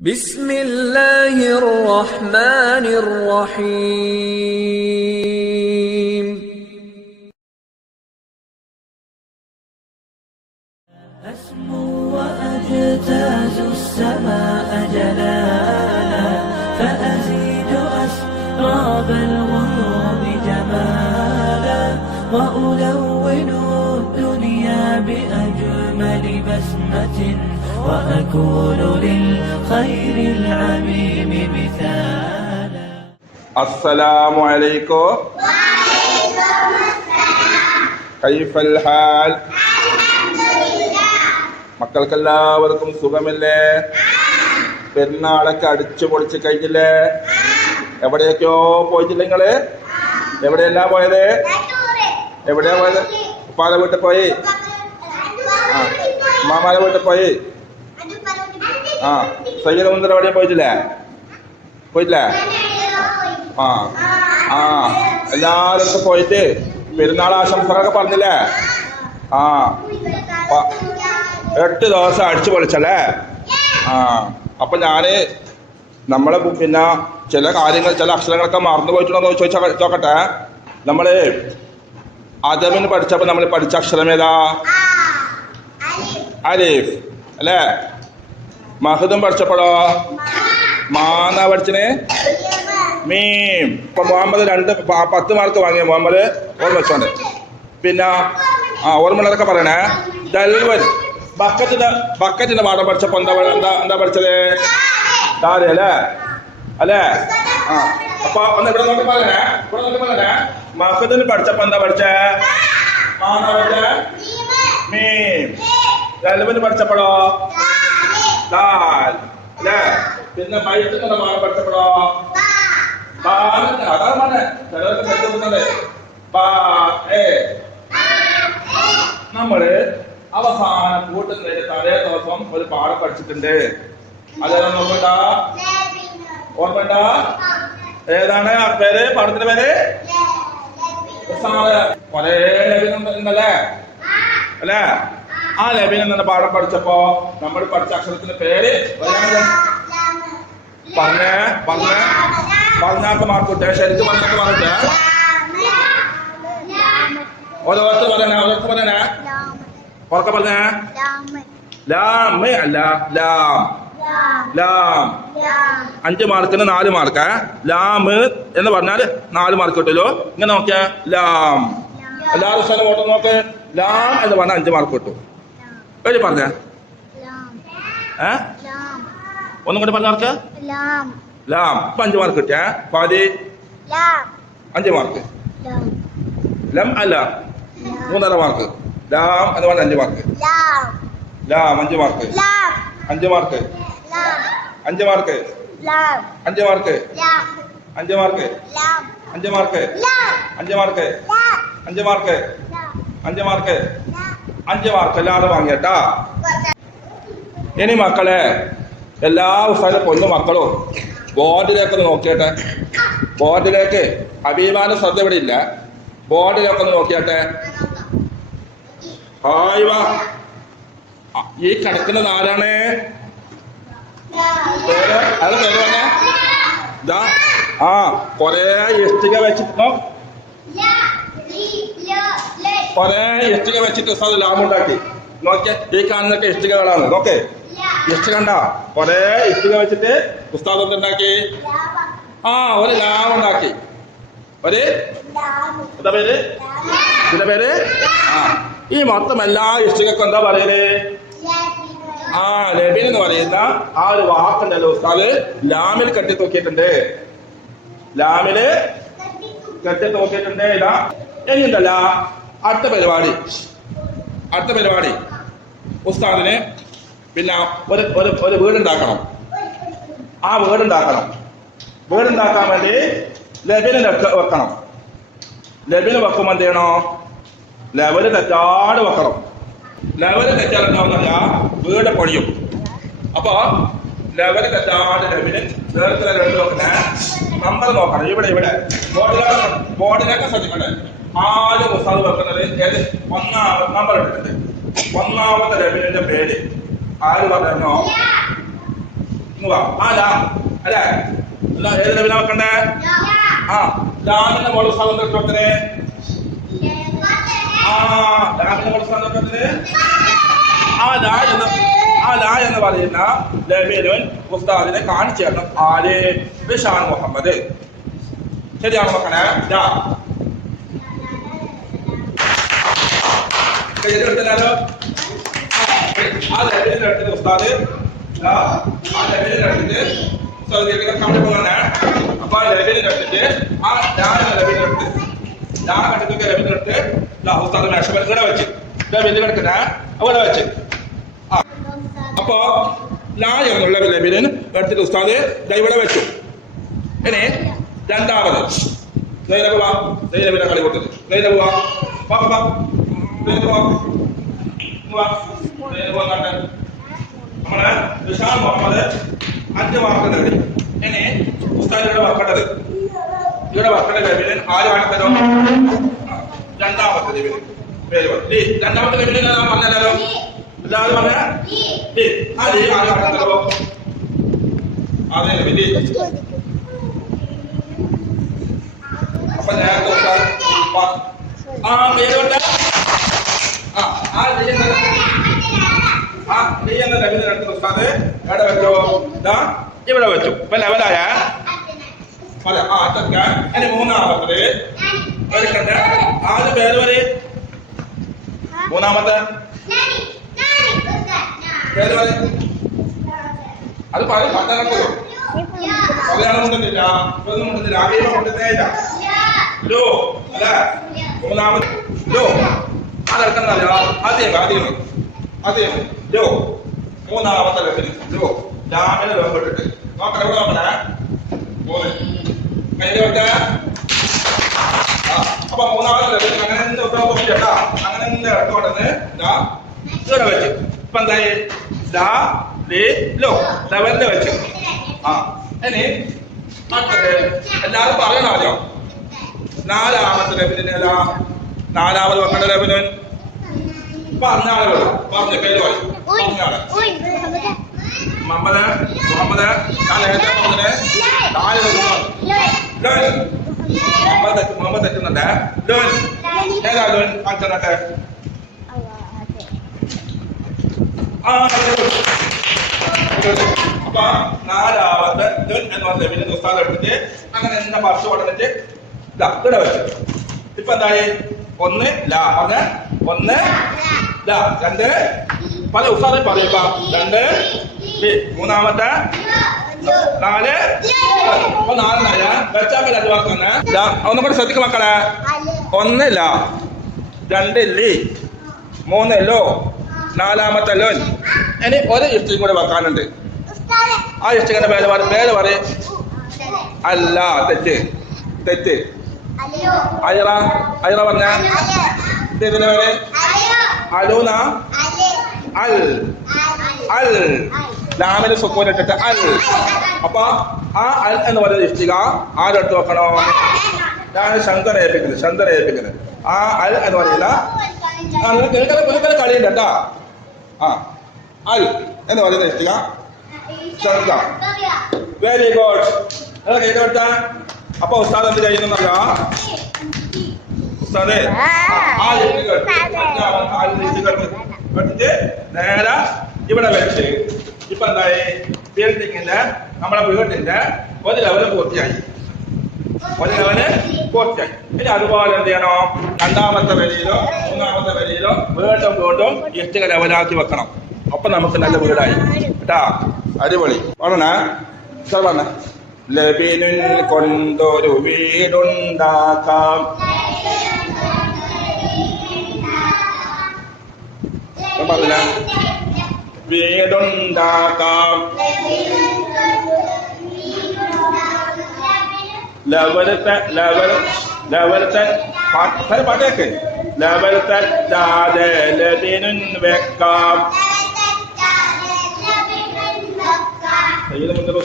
بسم الله الرحمن الرحيم أسمو وأجتاز السماء جلالا فأزيد أسراب الغيوم جمالا وألون الدنيا بأجمل بسمة وأكون للخير العميم مثالا. السلام عليكم. وعليكم السلام. كيف الحال? الحمد لله. മക്കൾക്കെല്ലാവർക്കും സുഖമല്ലേ? പെരുന്നാളൊക്കെ അടിച്ചു പൊളിച്ച് കഴിഞ്ഞില്ലേ? എവിടെയൊക്കെയോ പോയിട്ടില്ല നിങ്ങള്? എവിടെയെല്ലാം പോയത്? എവിടെയാ പോയത്? ഉപ്പാടെ വീട്ടിൽ പോയി, മാമാരെ വീട്ടിൽ പോയി, സയ്യിദ് മുന്തർ എവിടെയും പോയിട്ടില്ലേ? പോയിട്ടില്ലേ? എല്ലാവരും പോയിട്ട് പെരുന്നാൾ ആശംസകളൊക്കെ പറഞ്ഞില്ലേ? 8 ദിവസം അടിച്ചു പൊളിച്ചല്ലേ? അപ്പൊ ഞാന് നമ്മള് പിന്നെ ചില കാര്യങ്ങൾ, ചില അക്ഷരങ്ങളൊക്കെ മറന്നു പോയിട്ടുണ്ടോ ചോദിച്ചോക്കട്ടെ. നമ്മള് അദബിന് പഠിച്ചപ്പോ നമ്മൾ പഠിച്ച അക്ഷരം ഏതാ? അലിഫ് അല്ലേ? മഹദും പഠിച്ചപ്പോഴോ മാന്നാ പഠിച്ചന് മീം. ഇപ്പൊ മുഹമ്മദ് 10 മാർക്ക് വാങ്ങിയ മുഹമ്മദ് ഓർമ്മ വെച്ചോണ്ട്. പിന്നെ ഓർമ്മകളൊക്കെ പറയണേ. ദൽവൻ ബക്കറ്റിന്റെ പാഠം പഠിച്ചപ്പോ എന്താ പഠിച്ചത്? ദാരി അല്ലേ? അല്ലേ? അപ്പൊ ഒന്ന് ഇവിടെ നോക്കി പറയണേ. മഹദിന് പഠിച്ചപ്പോ എന്താ പഠിച്ചേ? മീം. ദൽവന് പഠിച്ചപ്പോഴോ ദാൽ അല്ലേ? പിന്നെ ബൈത്തിന്റെ പാഠം പഠിച്ചപ്പോഴോ അതാണ് പറഞ്ഞേ. ചിലർക്ക് പഠിച്ചിട്ടുണ്ട് നമ്മള് അവസാനം കൂട്ടുന്നതിന് തലേ ദിവസം ഒരു പാഠം പഠിച്ചിട്ടുണ്ട്. അതെല്ലാം നോക്കണ്ട, ഓർമ്മണ്ട? ഏതാണ് ആ പേര്? പാഠത്തിന്റെ പേര് കൊറേ ലഭിക്കുന്നുണ്ടല്ലേ? അല്ലേ? ആ ലബീൻ എന്ന പാഠം പഠിച്ചപ്പോ നമ്മൾ പഠിച്ച അക്ഷരത്തിന്റെ പേര് പറഞ്ഞാക്ക് മാർക്ക് കിട്ടേ. ശരിക്കും പറഞ്ഞിട്ട് പറഞ്ഞിട്ട് ഓരോരുത്തർ പറഞ്ഞേ, ഉറക്കെ പറഞ്ഞേ. ലാം അല്ല, ലാം. ലാം 5 മാർക്കിന് 4 മാർക്ക്. ലാം എന്ന് പറഞ്ഞാൽ 4 മാർക്ക് കിട്ടുമല്ലോ. ഇങ്ങനെ നോക്കിയ ലാം. എല്ലാവരും സ്ഥലം ഓട്ടം നോക്ക്. ലാം എന്ന് പറഞ്ഞാൽ 5 മാർക്ക് കിട്ടും. എഴുതി പറഞ്ഞ ഒന്നും കൂടി പറഞ്ഞാർക്ക്. ലാം ഇപ്പൊ 5 മാർക്ക് കിട്ടിയ പാതി 5 മാർക്ക്. ലം അല്ല 3.5 മാർക്ക്. ലാം എന്ന് പറഞ്ഞ 5 മാർക്ക്. ലാം 5 mark. 5 mark. 5 mark. 5 mark. 5 mark. 5 mark. 5 mark. 5 mark. 5 mark. 5 mark എല്ലാവരും വാങ്ങിയട്ടാ. ഇനി മക്കളെ, എല്ലാ ദിവസവും പൊന്നു മക്കളും ബോർഡിലേക്ക് ഒന്ന് നോക്കിയട്ടെ. ബോർഡിലേക്ക് അഭിമാന ശ്രദ്ധ ഇവിടെ ഇല്ല. ബോർഡിലേക്ക് ഒന്ന് നോക്കിയാട്ടെ. ഹായ് വാ. ഈ കിടക്കുന്നത് ആരാണ്? അത് പേര് പറഞ്ഞേ. ഇതാ കൊറേ ഇഷ്ടിക വെച്ചിട്ടോ, കൊറേ ഇഷ്ടിക വെച്ചിട്ട് ലാമുണ്ടാക്കി. നോക്കിയ ഈ കാണുന്നൊക്കെ ഇഷ്ടികകളാണ്. നോക്കേ, ഇഷ്ടിക കണ്ട കൊറേ ഇഷ്ടിക വെച്ചിട്ട് ഉസ്താദ് എന്തുണ്ടാക്കി? ഒരു ലാമുണ്ടാക്കി. ഒരു എന്താ പേര്? ഇതിന്റെ പേര് ഈ മൊത്തം എല്ലാ ഇഷ്ടികക്കും എന്താ പറയല്? ലബീൻ എന്ന് പറയുന്ന ആ ഒരു വാക്കുണ്ടല്ലോ ഉസ്താദ് ലാമിൽ കെട്ടി തൂക്കിയിട്ടുണ്ട്. ലാമില് കെട്ടി തൂക്കിയിട്ടുണ്ട്. ഇതാ എങ്ങുണ്ടല്ല. അടുത്ത പരിപാടി ഉസ്താദിന് പിന്നെ ഒരു വീടുണ്ടാക്കണം. ആ വീടുണ്ടാക്കാൻ വേണ്ടി ലബിന് വെക്കണം. ലബിന് വെക്കുമ്പോൾ എന്ത് ചെയ്യണോ? ലെവല് തെറ്റാട് വെക്കണം. ലെവല് തെറ്റാറുണ്ടാവുന്നല്ല വീട് പൊളിയും. അപ്പൊ ലെവല് തെറ്റാട് ലബിന് നേരത്തെ വെക്കണേ. നമ്പർ നോക്കണം. ഇവിടെ ബോർഡിലൊക്കെ ശ്രദ്ധിക്കണ്ടേ. ആദ്യം ഉസ്താദ് വെക്കുന്നത് ഏത്? 1ാമത്തെ നമ്പർ എടുത്തിട്ട് 1ാമത്തെ ലബിനിന്റെ പേര് ആര് പറഞ്ഞോ? ഇങ്ങ് വാ. ആ ലാം അല്ലേ? ഏത് ലബിനാ വെക്കണ്ടേ? ആ ലാമിന്റെ മോള് സാധനം ഇട്ടോട്ടേ. ആ ലാമിന്റെ മോള് സാധനം ഇട്ടോട്ടേ. ആ ലാ എന്ന് പറയുന്ന ലബിനുൻ ഉസ്താദിനെ കാണിച്ചു തരണം. ആര്? റിഷാൻ മുഹമ്മദ്. ശരിയാണോ മക്കളെ? എടുത്തല്ലോ. ആ ലബിനെ എടുത്തിട്ട് ഉസ്താദ് ആ ലബിനെ എടുത്തിട്ട് കമ്പനി പോകണേ. അപ്പൊ ആ ലബിനെ എടുത്തിട്ട് ആ ലബിനെ എടുത്ത് കണ്ടിട്ട് ലബിനെ എടുത്ത് ഉസ്താദ് മേശ ഇവിടെ വെച്ച് ലബിന് കിടക്കണേ അവിടെ വെച്ച്. അപ്പൊ ലാ എന്നുള്ള ലബിന് എടുത്തിട്ട് ഉസ്താദ് ഇവിടെ വെച്ചു. ഇനി രണ്ടാമത് കളി കൊടുത്തത് നമ്മളെ റിഷാൻ മുഹമ്മദ് 5 മാർക്ക് നേടി. ഇനി ഉസ്താദ് ഇവിടെ വെക്കേണ്ടത് ലബിന് ആരുമാണ് തരോ? രണ്ടാമത്തെ ലബിന് പേര് രണ്ടാമത്തെ ലബിന് ഞാൻ പറഞ്ഞല്ലോ. എല്ലാവരും പറഞ്ഞ ആരുമാണോ? അതെ ലബിന്. അപ്പൊ നേരത്തെ പേരുണ്ട്. ഉസ്താദ് എവിടെ വെച്ചോ? ഇവിടെ വെച്ചു. ഇപ്പൊ ലെവലായ ഇനി മൂന്നാമത്തത് എടുക്കട്ടെ. ആദ്യ പേര് വരെ മൂന്നാമത്തെ പേര് വരെ അത് പണ്ടോ കല്യാണം കൊണ്ടില്ല, ഇതൊന്നും കൊണ്ടില്ല, ആകെ കൊണ്ടുതേയില്ല. ലോ അല്ല മൂന്നാമത് ലോ അതെടുക്കുന്നല്ലോ. ആദ്യം ലോ മൂന്നാമത്തെ ലഭിന് ലോ ലാമിനെ ലോപ്പെട്ടിട്ട് നോക്കണേ. ഇവിടെ നോക്കണേ. കയ്യില് വെക്ക. അപ്പൊ മൂന്നാമത്തെ ലഭിന് അങ്ങനെ കേട്ടാ അങ്ങനെ എടുത്തോണ്ടെന്ന് ഇവിടെ വെച്ച്. ഇപ്പൊ എന്തായി? ലോ ലെവലില് വെച്ച്. ഇനി അടുത്തത് എല്ലാവരും പറയണമല്ലോ. നാലാമത്തെ ലഭിന് നാലാമത് വെക്കേണ്ട ലഭിന് പറഞ്ഞാളുകൾ പറഞ്ഞ പേര് പറഞ്ഞാള് മുഹമ്മദ് ഞാൻ നേരത്തെ പറഞ്ഞത് മുഹമ്മദ് തെറ്റുന്നുണ്ട്. ഏതാ ലോൻ കാണിച്ചോട്ടെ. അപ്പൊ നാലാമത്തെ എന്ന് പറഞ്ഞ ലഭിന് ഉസ്താദ് എടുത്തിട്ട് അങ്ങനെ എന്നെ പറിച്ചു കൊണ്ടിട്ട് ഇവിടെ വെച്ചു. ഇപ്പൊ എന്തായി? ഒന്ന് ലാ പറഞ്ഞ ഒന്ന് ലാ, രണ്ട് പല ഉസ്താദെ പറയപ്പ രണ്ട് മൂന്നാമത്തെ നാല്. അപ്പൊ നാലെണ്ണ വെച്ചാൽ രണ്ട് വാക്ക് തന്നെ. ഒന്നും കൂടെ ശ്രദ്ധിക്കും മക്കളെ. ഒന്ന് ലാ, രണ്ട് ലി, മൂന്ന് ലോ, നാലാമത്തെ ലോൻ. ഇനി ഒരു ഇഷ്ടിയും കൂടെ വെക്കാനുണ്ട്. ആ ഇഷ്ടികന്റെ പേര് പറയും. അല്ല, തെറ്റ്. അയറ പറഞ്ഞ ഇതിന്റെ പേര് അലൂന. അൽ ലാമിന് സുക്കൂൻ ഇട്ടിട്ട് അൽ. അപ്പൊ ആ അൽ എന്ന് പറയുന്ന ഇഷ്ടിക ആരെടുത്ത് വെക്കണോ? ഞാൻ ശങ്കര ഏൽപ്പിക്കുന്നത്. ആ അൽ എന്ന് പറയുന്ന നിങ്ങൾക്ക് കളിയുണ്ട് കേട്ടാ. അൽ എന്ന് പറയുന്ന ഇഷ്ടിക ശങ്ക. Very good. കേട്ടോട്ടാ. അപ്പൊ ഉസ്താദ് എന്ത് ചെയ്യുന്നറിയാ? ഉസ്താദ് എടുത്തിട്ട് നേരെ ഇവിടെ വെച്ച്. ഇപ്പൊ എന്തായി? ബിൽഡിങ്ങിന്റെ നമ്മുടെ വീടിന്റെ ഒരു ലെവല് പൂർത്തിയായി. ഇനി അതുപോലെ എന്ത് ചെയ്യണോ? രണ്ടാമത്തെ വരിയിലോ മൂന്നാമത്തെ വരിയിലോ വീണ്ടും ഇഷ്ടിക ലെവലാക്കി വെക്കണം. അപ്പൊ നമുക്ക് നല്ല വീടായി കേട്ടാ. അടിപൊളി. പറഞ്ഞേ സാർ പറഞ്ഞ ലബിനുൻ കൊണ്ടൊരു വീടുണ്ടാക്കാം. പറഞ്ഞില്ല? വീടുണ്ടാക്കാം. പാട്ടേക്ക് ലബിനുൻ വെക്കാം.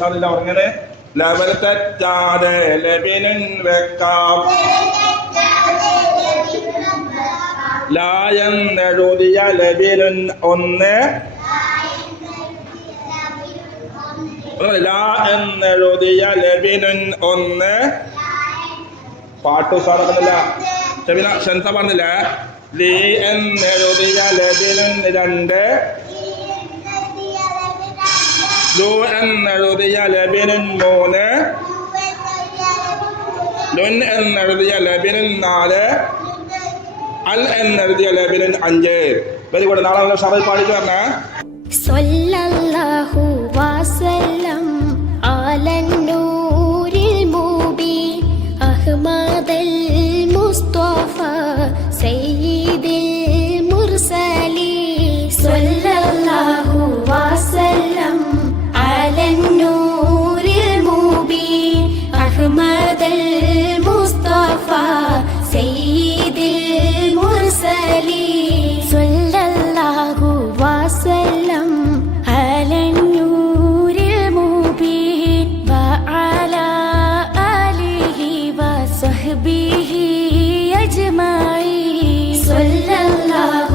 സാറില്ല പറഞ്ഞത് ലബിനുൻ വെക്കാം. ലായെന്നെഴുതിയ ലബിനുൻ ഒന്ന് ലാ എന്നെഴുതിയ ലബിനുൻ ഒന്ന്. പാട്ട് സാധനമില്ല. ഷബീന ഷൻസ പറഞ്ഞില്ലേ? ലീ എന്നെഴുതിയ ലബിനുൻ രണ്ട്. ലു എന്നെഴുതിയ ലബിനുൻ മൂന്ന്. ലുൻ എന്നെഴുതിയ ലബിനുൻ നാല്. അൽ എന്നെഴുതിയ ലബിനുൻ അഞ്ച്. Very good. നാളെ ഷബീൽ പാടിയിട്ട് പറഞ്ഞേ. സ്വല്ലല്ലാഹു വസല്ലം അലൻ നൂരിൽ മുബീൻ അഹ്മദൽ മുസ്തഫ സയ്യിദിൽ മുർസലീൻ. സ്വല്ലല്ലാഹു വസല്ലം അലൻ നൂരിൽ മുബീൻ അഹ്മദൽ മുസ്തഫ സയ്യിദിൽ മുർസലീൻ. സ്വല്ലല്ലാഹു വസല്ലം അലൻ നൂരിൽ മുബീൻ വഅലാ ആലിഹി വസഹ്ബിഹി അജ്മഈൻ. സ്വല്ലല്ലാഹു